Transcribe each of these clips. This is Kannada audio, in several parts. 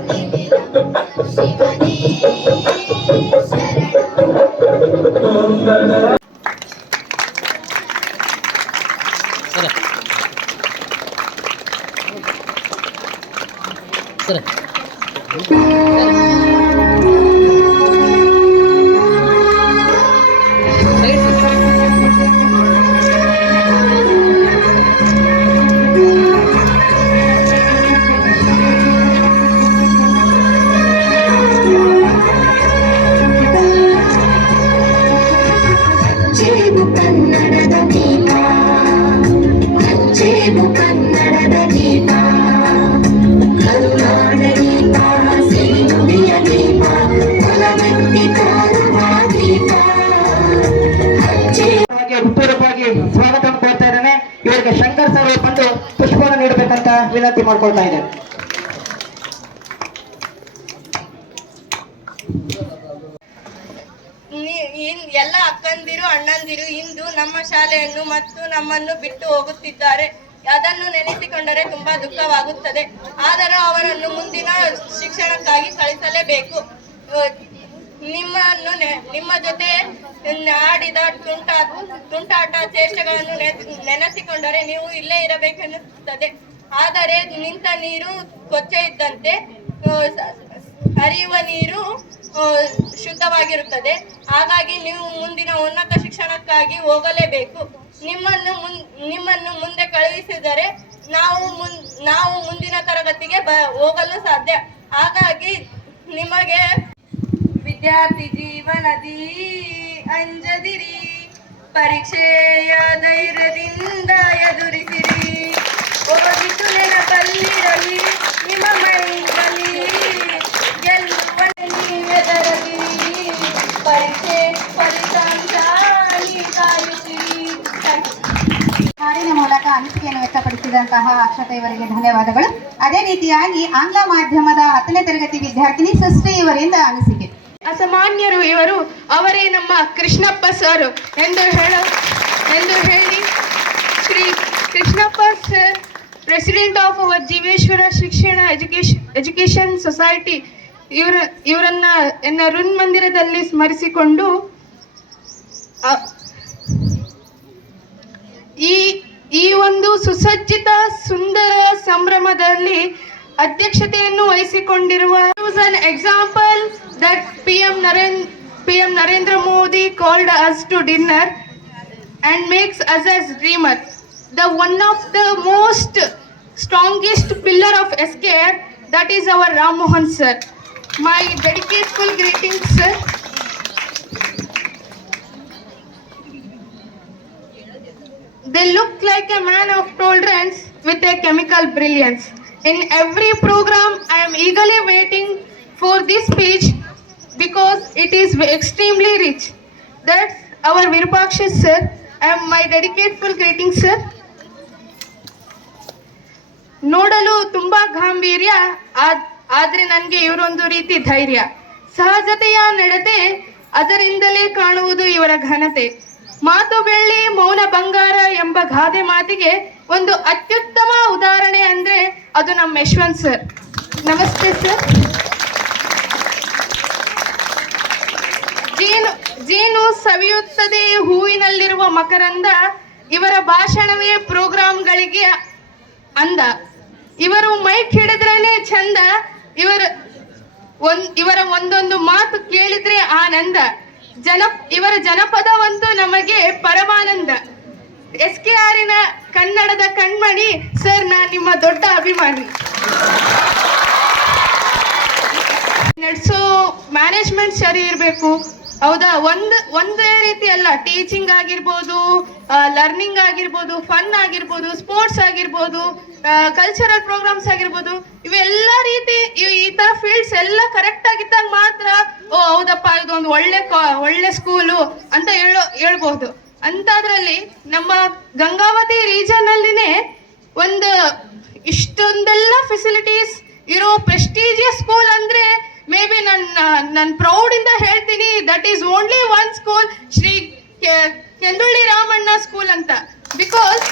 mi vida. ಸ್ವಾಗತ ಕೋರ್ತಾ ಇದ್ದೇನೆ. ಇವರಿಗೆ ಶಂಕರ್ ಸರ್ ಬಂದು ಪುಷ್ಪವನ್ನು ನೀಡಬೇಕಂತ ವಿನಂತಿ ಮಾಡ್ಕೊಳ್ತಾ ಇದ್ದೇನೆ. ಎಲ್ಲ ಅಕ್ಕಂದಿರು, ಅಣ್ಣಂದಿರು ಇಂದು ನಮ್ಮ ಶಾಲೆಯನ್ನು ಮತ್ತು ನಮ್ಮನ್ನು ಬಿಟ್ಟು ಹೋಗುತ್ತಿದ್ದಾರೆ. ಅದನ್ನು ನೆನೆಸಿಕೊಂಡರೆ ತುಂಬಾ ದುಃಖವಾಗುತ್ತದೆ. ಆದರೂ ಅವರನ್ನು ಮುಂದಿನ ಶಿಕ್ಷಣಕ್ಕಾಗಿ ಕಳಿಸಲೇಬೇಕು. ನಿಮ್ಮನ್ನು ನಿಮ್ಮ ಜೊತೆ ಆಡಿದ ತುಂಟಾ, ತುಂಟಾಟ ಚೇಷ್ಟೆಗಳನ್ನು ನೆನೆ- ನೆನೆಸಿಕೊಂಡರೆ ನೀವು ಇಲ್ಲೇ ಇರಬೇಕೆನ್ನಿಸುತ್ತದೆ ಆದರೆ ನಿಂತ ನೀರು ಕೊಚ್ಚೆ ಇದ್ದಂತೆ ಹರಿಯುವ ನೀರು ಶುದ್ಧವಾಗಿರುತ್ತದೆ. ಹಾಗಾಗಿ ನೀವು ಮುಂದಿನ ಉನ್ನತ ಶಿಕ್ಷಣಕ್ಕಾಗಿ ಹೋಗಲೇಬೇಕು. ನಿಮ್ಮನ್ನು ಮುನ್, ನಿಮ್ಮನ್ನು ಮುಂದೆ ಕಳುಹಿಸಿದರೆ ನಾವು ನಾವು ಮುಂದಿನ ತರಗತಿಗೆ ಹೋಗಲು ಸಾಧ್ಯ. ಹಾಗಾಗಿ ನಿಮಗೆ ವಿದ್ಯಾರ್ಥಿ ಜೀವನದಿ ಅಂಜದಿರಿ, ಪರೀಕ್ಷೆಯ ಧೈರ್ಯದಿಂದ ಎದುರಿಸಿರಿ. ಓದಿತು ನೆನಪಲ್ಲಿರಲಿ, ನಿಮ್ಮ ಮೈಂಡಲ್ಲಿ ಗೆಲ್ಲುವ ನೀವೆದರದಿರಿ ಪರೀಕ್ಷೆ ಫಲಿತಾಂಶ ನೀ ಕಾಯುತ್ತೀರಿ ಹಾಡಿನ ಮೂಲಕ ಅನಿಸಿಕೆಯನ್ನು ವ್ಯಕ್ತಪಡಿಸಿದಂತಹ ಅಕ್ಷತಾ ಇವರಿಗೆ ಧನ್ಯವಾದಗಳು. ಅದೇ ರೀತಿಯಾಗಿ ಆಂಗ್ಲ ಮಾಧ್ಯಮದ ಹತ್ತನೇ ತರಗತಿ ವಿದ್ಯಾರ್ಥಿನಿ ಸೃಷ್ಟಿ ಇವರಿಂದ ಅನಿಸಿಕೆ. ಅಸಾಮಾನ್ಯರು ಇವರು, ಅವರೇ ನಮ್ಮ ಕೃಷ್ಣಪ್ಪ ಸರ್ ಎಂದು ಹೇಳ, ಎಂದು ಹೇಳಿ Shri Krishnappa sir president of our Jeeveshwara Shikshana education education society ಇವರ, ಇವರನ್ನ ಎನ್ನ ರುನ್ ಮಂದಿರದಲ್ಲಿ ಸ್ಮರಿಸಿಕೊಂಡು ಈ ಈ ಒಂದು ಸುಸಜ್ಜಿತ ಸುಂದರ ಸಂಭ್ರಮದಲ್ಲಿ ಅಧ್ಯಕ್ಷತೆಯನ್ನು ವಹಿಸಿಕೊಂಡಿರುವ example that P M P M Narendra Modi called us to dinner and makes us us as dreamer. The one of the most strongest pillar of that that is our Mohan sir sir. My full greetings sir. They like a man of tolerance with a chemical brilliance. In every program, I am eagerly waiting for this speech because it is extremely rich. That's our Virupaksha sir. Am my dedicateful greeting, sir. ನೋಡಲು ತುಂಬ ಗಾಂಭೀರ್ಯ ಆದ್- ಆದ್ರೆ ನನಗೆ ಇವರೊಂದು ರೀತಿ ಧೈರ್ಯ ಸಹಜತೆಯ ನಡತೆ ಅದರಿಂದಲೇ ಕಾಣುವುದು ಇವರ ಘನತೆ ಮಾತು ಬೆಳ್ಳಿ ಮೌನ ಬಂಗಾರ ಎಂಬ ಗಾದೆ ಮಾತಿಗೆ ಒಂದು ಅತ್ಯುತ್ತಮ ಉದಾಹರಣೆ ಅಂದ್ರೆ ಅದು ನಮ್ಮ ಯಶವಂತ್ ಸರ್. ನಮಸ್ತೆ ಸರ್. ಜೇನು ಜೇನು ಸವಿಯುತ್ತದೆ ಹೂವಿನಲ್ಲಿರುವ ಮಕರಂದ, ಇವರ ಭಾಷಣವೇ ಪ್ರೋಗ್ರಾಮ್ಗಳಿಗೆ ಅಂದ. ಇವರು ಮೈಕ್ ಹಿಡಿದ್ರೇನೆ ಚಂದ, ಇವರ ಒಂದ್, ಇವರ ಒಂದೊಂದು ಮಾತು ಕೇಳಿದ್ರೆ ಆನಂದ. ಜನ, ಇವರ ಜನಪದವಂತೂ ನಮಗೆ ಪರಮಾನಂದ ಎಸ್ ಕೆ ಆರಿನ ಕನ್ನಡದ ಕಣ್ಮಣಿ ಸರ್, ನಾನು ನಿಮ್ಮ ದೊಡ್ಡ ಅಭಿಮಾನಿ. ನಡೆಸೋ ಮ್ಯಾನೇಜ್ಮೆಂಟ್ ಸರಿ ಇರಬೇಕು. ಹೌದಾ? ಒಂದ್, ಒಂದೇ ರೀತಿ ಅಲ್ಲ. ಟೀಚಿಂಗ್ ಆಗಿರ್ಬೋದು ಲರ್ನಿಂಗ್ ಆಗಿರ್ಬೋದು, ಫನ್ ಆಗಿರ್ಬೋದು, ಸ್ಪೋರ್ಟ್ಸ್ ಆಗಿರ್ಬೋದು ಕಲ್ಚರಲ್ ಪ್ರೋಗ್ರಾಮ್ಸ್ ಆಗಿರ್ಬೋದು, ಇವೆಲ್ಲ ರೀತಿ ಈ- ತರ ಫೀಲ್ಡ್ಸ್ ಎಲ್ಲ ಕರೆಕ್ಟ್ ಆಗಿದ್ದಾಗ ಮಾತ್ರ, ಓ, ಹೌದಪ್ಪ, ಇದೊಂದು ಒಳ್ಳೆ ಒಳ್ಳೆ ಸ್ಕೂಲು ಅಂತ ಹೇಳೋ, ಹೇಳ್ಬೋದು. ಅಂತದ್ರಲ್ಲಿ ನಮ್ಮ ಗಂಗಾವತಿ ರೀಜನ್ ಅಲ್ಲಿನೇ ಒಂದು ಇಷ್ಟೊಂದೆಲ್ಲ ಫೆಸಿಲಿಟೀಸ್ ಇರೋ ಪ್ರೆಸ್ಟೀಜಿಯಸ್ ಸ್ಕೂಲ್ ಅಂದ್ರೆ ಮೇ ಬಿ ನನ್ನ ನನ್ನ ಪ್ರೌಡ್ ಇಂದ ಹೇಳ್ತೀನಿ that is only one school Shri Kendulli Ramanna school ಅಂತ. ಬಿಕಾಸ್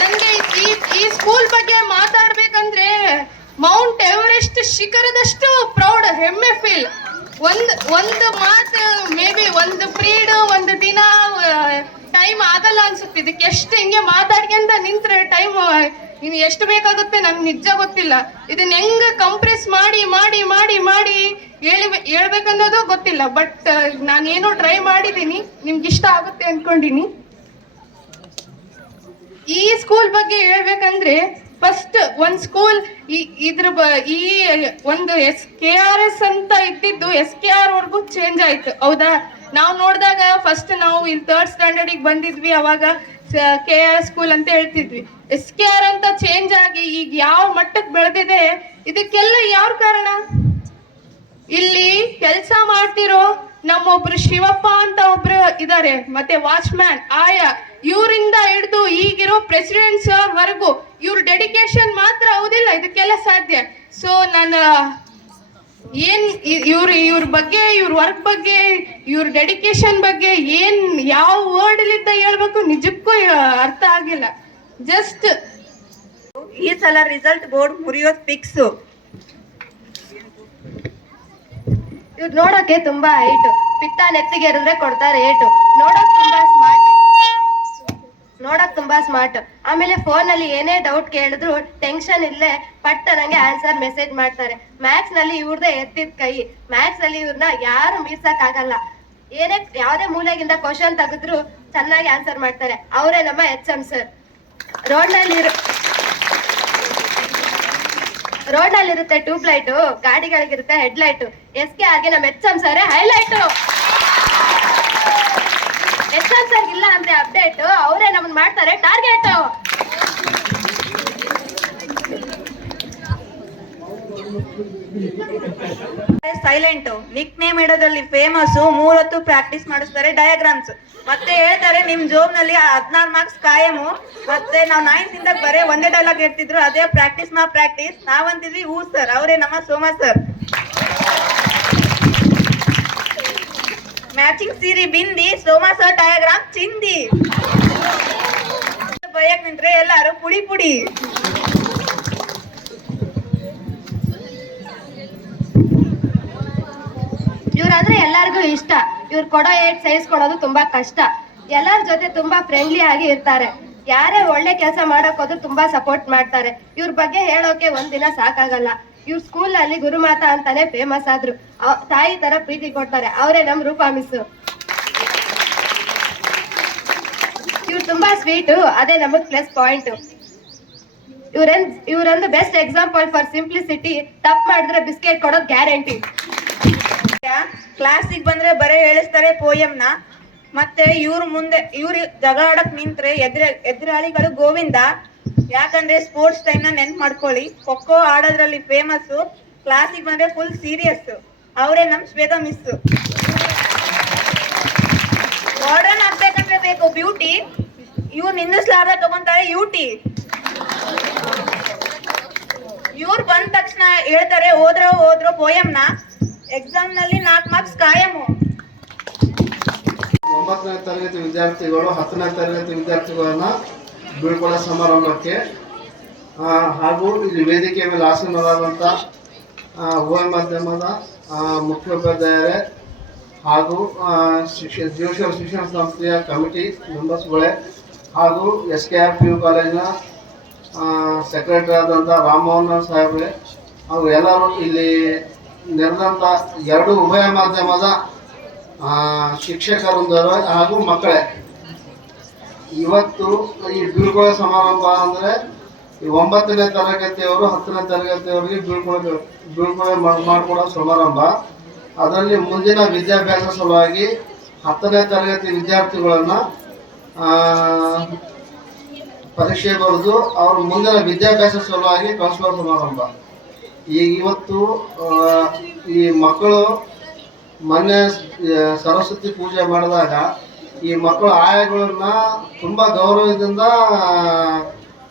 ನನಗೆ ಈ ಈ ಸ್ಕೂಲ್ ಬಗ್ಗೆ ಮಾತಾಡ್ಬೇಕಂದ್ರೆ ಮೌಂಟ್ ಎವರೆಸ್ಟ್ ಶಿಖರದಷ್ಟು ಪ್ರೌಡ್ ಹೆಮ್ಮೆ ಫೀಲ್ ಒಂದ್, ಒಂದು ಮಾತು ಮೇ ಬಿ ಒಂದು ಪ್ರೀಡ್ ಒಂದು ದಿನ ಟೈಮ್ ಆಗಲ್ಲ ಅನ್ಸುತ್ತೆ. ಇದಕ್ಕೆ ಎಷ್ಟು ಹಿಂಗೆ ಮಾತಾಡ್ಕೊಂತ ನಿಂತ್ರೆ ಟೈಮ್ ಇನ್ನು ಎಷ್ಟು ಬೇಕಾಗುತ್ತೆ ನಂಗೆ ನಿಜ ಗೊತ್ತಿಲ್ಲ. ಇದನ್ನ ಹೆಂಗ ಕಂಪ್ರೆಸ್ ಮಾಡಿ ಮಾಡಿ ಮಾಡಿ ಮಾಡಿ ಹೇಳಿ, ಹೇಳ್ಬೇಕನ್ನೋದು ಗೊತ್ತಿಲ್ಲ. ಬಟ್ ನಾನೇನೋ ಟ್ರೈ ಮಾಡಿದ್ದೀನಿ. ನಿಮ್ಗೆ ಇಷ್ಟ ಆಗುತ್ತೆ ಅನ್ಕೊಂಡಿನಿ. ಈ ಸ್ಕೂಲ್ ಬಗ್ಗೆ ಹೇಳ್ಬೇಕಂದ್ರೆ ಫಸ್ಟ್ ಒಂದ್ ಸ್ಕೂಲ್ ಇದ್ರ ಈ ಒಂದು ಎಸ್ ಕೆ ಆರ್ ಎಸ್ ಅಂತ ಇದ್ದಿದ್ದು ಎಸ್ ಕೆ ಆರ್ ವರ್ಗೂ ಚೇಂಜ್ ಆಯ್ತು. ಹೌದಾ? ನಾವು ನೋಡಿದಾಗ ಫಸ್ಟ್ ನಾವು ಇಲ್ಲಿ ತರ್ಡ್ ಸ್ಟ್ಯಾಂಡರ್ಡಿಗೆ ಬಂದಿದ್ವಿ, ಅವಾಗ ಕೆ ಆರ್ ಸ್ಕೂಲ್ ಅಂತ ಹೇಳ್ತಿದ್ವಿ. ಎಸ್ ಕೆ ಆರ್ ಅಂತ ಚೇಂಜ್ ಆಗಿ ಈಗ ಯಾವ ಮಟ್ಟಕ್ಕೆ ಬೆಳೆದಿದೆ, ಇದಕ್ಕೆಲ್ಲ ಯಾವ ಕಾರಣ? ಇಲ್ಲಿ ಕೆಲಸ ಮಾಡ್ತಿರೋ ನಮ್ಮೊಬ್ರು ಶಿವಪ್ಪ ಅಂತ ಒಬ್ರು ಇದಾರೆ. ಮತ್ತೆ ವಾಚ್ಮ್ಯಾನ್ ಆಯಾ, ಇವರಿಂದ ಹಿಡಿದು ಈಗಿರೋ ಪ್ರೆಸಿಡೆಂಟ್ ಸರ್ ವರೆಗೂ ಇವ್ರ ಡೆಡಿಕೇಶನ್ ಮಾತ್ರ ಹೌದಿಲ್ಲ, ಇದಕ್ಕೆಲ್ಲ ಸಾಧ್ಯ. ಸೊ ನನ್ನ ಏನ್ ಇವ್ರ ಇವ್ರ ಬಗ್ಗೆ, ಇವ್ರ ವರ್ಕ್ ಬಗ್ಗೆ, ಇವ್ರ ಡೆಡಿಕೇಶನ್ ಬಗ್ಗೆ ಏನ್ ಯಾವ ವರ್ಡ್ ಲಿಂದ ಹೇಳ್ಬೇಕು ನಿಜಕ್ಕೂ ಅರ್ಥ ಆಗಿಲ್ಲ. ಜಸ್ಟ್ ಈ ಸಲ ರಿಸಲ್ಟ್ ಬೋರ್ಡ್ ಮುರಿಯೋದ್ ಫಿಕ್ಸ್ ಇವ್ರು ನೋಡೋಕೆ ತುಂಬಾ ಹೈಟ್. ಪಿತ್ತ ನೆತ್ತಿಗೆ ಇರಿದ್ರೆ ಕೊಡ್ತಾರೆ ಏಟು. ನೋಡೋಕ್ ತುಂಬಾ ಸ್ಮಾರ್ಟ್. ನೋಡಕ್ ತುಂಬಾ ಸ್ಮಾರ್ಟ್. ಆಮೇಲೆ ಫೋನ್ ಅಲ್ಲಿ ಏನೇ ಡೌಟ್ ಕೇಳಿದ್ರು ಟೆನ್ಷನ್ ಇಲ್ಲೇ ಪಟ್ಟ ನಂಗೆ ಆನ್ಸರ್ ಮೆಸೇಜ್ ಮಾಡ್ತಾರೆ. ಮ್ಯಾಥ್ಸ್ನಲ್ಲಿ ಇವ್ರದೇ ಎತ್ತಿದ ಕೈ. ಮ್ಯಾಥ್ಸ್ ಅಲ್ಲಿ ಇವ್ರನ್ನ ಯಾರು ಮೀರ್ಸಕ್ ಆಗಲ್ಲ ಏನೇ ಯಾವ್ದೇ ಮೂಲೆಗಿಂದ ಕ್ವಶನ್ ತೆಗೆದ್ರು ಚೆನ್ನಾಗಿ ಆನ್ಸರ್ ಮಾಡ್ತಾರೆ. ಅವರೇ ನಮ್ಮ ಎಚ್ ಎಂ ಸರ್ ರೋಡ್ನಲ್ಲಿ ರೋಡ್ ಅಲ್ಲಿ ಇರುತ್ತೆ ಟ್ಯೂಬ್ ಲೈಟ್, ಗಾಡಿಗಳಿಗಿರುತ್ತೆ ಹೆಡ್ ಲೈಟ್. ಎಸ್ ಕೆ ಆರ್ಗೆ ನಮ್ಮ H M sir highlight. H M sir ಇಲ್ಲ ಅಂದ್ರೆ ಅಪ್ಡೇಟ್. ಅವರೇ ನಮ್ಮನ್ನು ಮಾಡ್ತಾರೆ ಟಾರ್ಗೆಟ್. ಸೈಲೆಂಟ್ ನಿಕ್ ನೇಮ್ ಇಡೋದ್ರಲ್ಲಿ ಫೇಮಸ್ ಮೂರೊತ್ತು ಪ್ರಾಕ್ಟೀಸ್ ಮಾಡಿಸ್ತಾರೆ ಡಯಾಗ್ರಾಮ್ಸ್ ಮತ್ತೆ ಹೇಳ್ತಾರೆ, ನಿಮ್ ಜೋಬ್ನಲ್ಲಿ ಹದಿನಾರು ಮಾರ್ಕ್ಸ್ ಕಾಯಮು ಮತ್ತೆ ನಾವು ನೈನ್ಸ್ ಇಂದ ಬರೇ ಒಂದೇ ಡೈಲಾಗ್ ಹೇಳ್ತಿದ್ರು, ಅದೇ ಪ್ರಾಕ್ಟೀಸ್ ಮಾ ಪ್ರಾಕ್ಟೀಸ್ ನಾವಂತಿದ್ವಿ ಹೂ ಸರ್ ಅವರೇ ನಮ್ಮ ಸೋಮ ಸರ್ ಮ್ಯಾಚಿಂಗ್ ಸೀರಿ ಬಿಂದಿ, ಸೋಮ ಸರ್ ಡಯಾಗ್ರಾಮ್ ಚಿಂದಿ. ಬಯಕ್ ನಿಂತ್ರೆ ಎಲ್ಲಾರು ಪುಡಿ ಪುಡಿ. ಇವ್ರಂದ್ರೆ ಎಲ್ಲರಿಗೂ ಇಷ್ಟ. ಇವ್ರು ಕೊಡೋ ಏಟ್ ಸೈಜ್ ಕೊಡೋದು ತುಂಬಾ ಕಷ್ಟ. ಎಲ್ಲರ ಜೊತೆ ತುಂಬಾ ಫ್ರೆಂಡ್ಲಿ ಆಗಿ ಇರ್ತಾರೆ. ಯಾರೇ ಒಳ್ಳೆ ಕೆಲಸ ಮಾಡಕ್ ಹೋದ್ರು ತುಂಬಾ ಸಪೋರ್ಟ್ ಮಾಡ್ತಾರೆ. ಇವ್ರ ಬಗ್ಗೆ ಹೇಳೋಕೆ ಒಂದಿನ ಸಾಕಾಗಲ್ಲ. ಇವ್ರ ಸ್ಕೂಲ್ ಅಲ್ಲಿ ಗುರುಮಾತಾ ಅಂತಾನೆ ಫೇಮಸ್ ಆದ್ರು. ತಾಯಿ ತರ ಪ್ರೀತಿ ಕೊಡ್ತಾರೆ. ಅವರೇ ನಮ್ ರೂಪಾ ಮಿಸ್ ಇವ್ರು ತುಂಬಾ ಸ್ವೀಟು ಅದೇ ನಮಗ್ ಪ್ಲಸ್ ಪಾಯಿಂಟ್ ಇವ್ರ ಇವ್ರೊಂದು ಬೆಸ್ಟ್ ಎಕ್ಸಾಂಪಲ್ ಫಾರ್ ಸಿಂಪ್ಲಿಸಿಟಿ ತಪ್ಪು ಮಾಡಿದ್ರೆ ಬಿಸ್ಕೆಟ್ ಕೊಡೋದು ಗ್ಯಾರಂಟಿ ಕ್ಲಾಸಿಗೆ ಬಂದ್ರೆ ಬರೇ ಹೇಳಿಸ್ತಾರೆ ಪೋಯಂನ ಮತ್ತೆ ಇವ್ರ ಮುಂದೆ, ಇವ್ರ ಜಗಳ ಆಡಕ್ ನಿಂತ್ರೆ ಎದುರ, ಎದುರಾಳಿಗಳು ಗೋವಿಂದ. ಯಾಕಂದ್ರೆ ಸ್ಪೋರ್ಟ್ಸ್ ಟೈಮ್ನ ನೆನ್ಪ್ ಮಾಡ್ಕೊಳ್ಳಿ. ಖೋಖೋ ಆಡೋದ್ರಲ್ಲಿ ಫೇಮಸ್ ಕ್ಲಾಸಿಗೆ ಬಂದ್ರೆ ಫುಲ್ ಸೀರಿಯಸ್ ಅವರೇ ನಮ್ ಶ್ವೇತ ಮಿಸ್ ಮಾಡರ್ನ್ ಆಗ್ಬೇಕಂದ್ರೆ ಬೇಕು ಬ್ಯೂಟಿ ಇವ್ರು ನಿಂದಿಸ್ಲಾರ್ದ ತಗೊಂತಾರೆ ಯೂಟಿ ಇವ್ರು ಬಂದ ತಕ್ಷಣ ಹೇಳ್ತಾರೆ, ಹೋದ್ರೋ ಹೋದ್ರೋ ಪೋಯಂನ ಎಕ್ಸಾಮ್ನಲ್ಲಿ ನಾಲ್ಕು ಮಾರ್ಕ್ಸ್ ಕಾಯಮು ಒಂಬತ್ತನೇ ತರಗತಿ ವಿದ್ಯಾರ್ಥಿಗಳು, ಹತ್ತನೇ ತರಗತಿ ವಿದ್ಯಾರ್ಥಿಗಳನ್ನ ಬೀಳ್ಕೊಳ ಸಮಾರಂಭಕ್ಕೆ ಹಾಗೂ ಇಲ್ಲಿ ವೇದಿಕೆಯ ಮೇಲೆ ಆಸೀನರಾದಂಥ ಉಭಯ ಮಾಧ್ಯಮದ ಮುಖ್ಯೋಪಾಧ್ಯಾಯರೇ ಹಾಗೂ ಶಿಕ್ಷ ಶಿಕ್ಷಣ ಜೀವಶ್ವರ ಶಿಕ್ಷಣ ಸಂಸ್ಥೆಯ ಕಮಿಟಿ ಮೆಂಬರ್ಸ್ಗಳೇ ಹಾಗೂ S K R P U ಕಾಲೇಜಿನ ಸೆಕ್ರೆಟರಿ ಆದಂಥ ರಾಮಮೋಹನ್ ಸಾಹೇಬ್ರೆ ಹಾಗೂ ಎಲ್ಲರೂ ಇಲ್ಲಿ ನೆರೆದಂಥ ಎರಡು ಉಭಯ ಮಾಧ್ಯಮದ ಶಿಕ್ಷಕರೊಂದರ ಹಾಗೂ ಮಕ್ಕಳೇ. ಇವತ್ತು ಈ ಬೀಳ್ಕೊಳ ಸಮಾರಂಭ ಅಂದರೆ ಒಂಬತ್ತನೇ ತರಗತಿಯವರು, ಹತ್ತನೇ ತರಗತಿಯವರಿಗೆ ಬೀಳ್ಕೊಳ ಬೀಳ್ಕೊಳ ಮಾಡಿಕೊಡೋ ಸಮಾರಂಭ. ಅದರಲ್ಲಿ ಮುಂದಿನ ವಿದ್ಯಾಭ್ಯಾಸ ಸಲುವಾಗಿ ಹತ್ತನೇ ತರಗತಿ ವಿದ್ಯಾರ್ಥಿಗಳನ್ನು ಪರೀಕ್ಷೆ ಬರೆದು ಅವ್ರ ಮುಂದಿನ ವಿದ್ಯಾಭ್ಯಾಸ ಸಲುವಾಗಿ ಕಳಿಸುವ ಸಮಾರಂಭ. ಈಗ ಇವತ್ತು ಈ ಮಕ್ಕಳು ಮೊನ್ನೆ ಸರಸ್ವತಿ ಪೂಜೆ ಮಾಡಿದಾಗ ಈ ಮಕ್ಕಳು ಆಯಗಳನ್ನ ತುಂಬ ಗೌರವದಿಂದ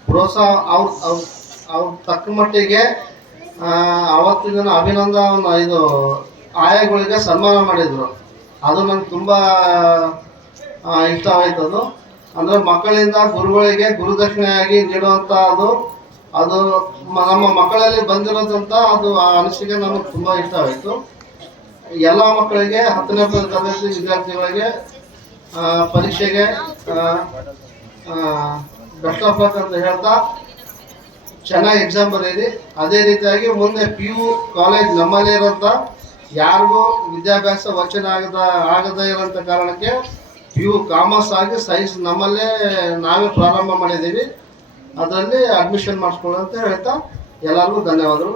ಪ್ರೋತ್ಸಾಹ, ಅವ್ರ ಅವ್ರ ತಕ್ಕ ಮಟ್ಟಿಗೆ ಅವತ್ತಿನ ದಿನ ಅಭಿನಂದನ ಇದು ಆಯಗಳಿಗೆ ಸನ್ಮಾನ ಮಾಡಿದರು. ಅದು ನಂಗೆ ತುಂಬ ಇಷ್ಟವಾಯ್ತದು. ಅದು ಅಂದರೆ ಮಕ್ಕಳಿಂದ ಗುರುಗಳಿಗೆ ಗುರುದಕ್ಷಿಣೆಯಾಗಿ ನೀಡುವಂಥ ಅದು ನಮ್ಮ ಮಕ್ಕಳಲ್ಲಿ ಬಂದಿರೋದಂತ ಅದು ಆ ಅನಿಸಿಕೆ ನಮಗೆ ತುಂಬಾ ಇಷ್ಟ ಆಯಿತು. ಎಲ್ಲ ಮಕ್ಕಳಿಗೆ ಹತ್ತನೇ ತರಗತಿ ವಿದ್ಯಾರ್ಥಿಗಳಿಗೆ ಪರೀಕ್ಷೆಗೆ ಬೆಸ್ಟ್ ಆಫ್ ಲಕ್ ಅಂತ ಹೇಳ್ತಾ ಚೆನ್ನಾಗಿ ಎಕ್ಸಾಮ್ ಬರೀರಿ ಅದೇ ರೀತಿಯಾಗಿ ಮುಂದೆ ಪಿ ಯು ಕಾಲೇಜ್ ನಮ್ಮಲ್ಲೇ ಇರೋಂಥ ಯಾರಿಗೂ ವಿದ್ಯಾಭ್ಯಾಸ ವಂಚನೆ ಆಗದ, ಆಗದೇ ಇರೋಂಥ ಕಾರಣಕ್ಕೆ ಪಿ ಯು ಕಾಮರ್ಸ್ ಆಗಿ ಸೈನ್ಸ್ ನಮ್ಮಲ್ಲೇ ನಾವೇ ಪ್ರಾರಂಭ ಮಾಡಿದ್ದೀವಿ. ಅದರಲ್ಲಿ ಅಡ್ಮಿಷನ್ ಮಾಡಿಸ್ಕೊಳ್ಳೋ ಹೇಳ್ತಾ ಎಲ್ಲರಿಗೂ ಧನ್ಯವಾದಗಳು.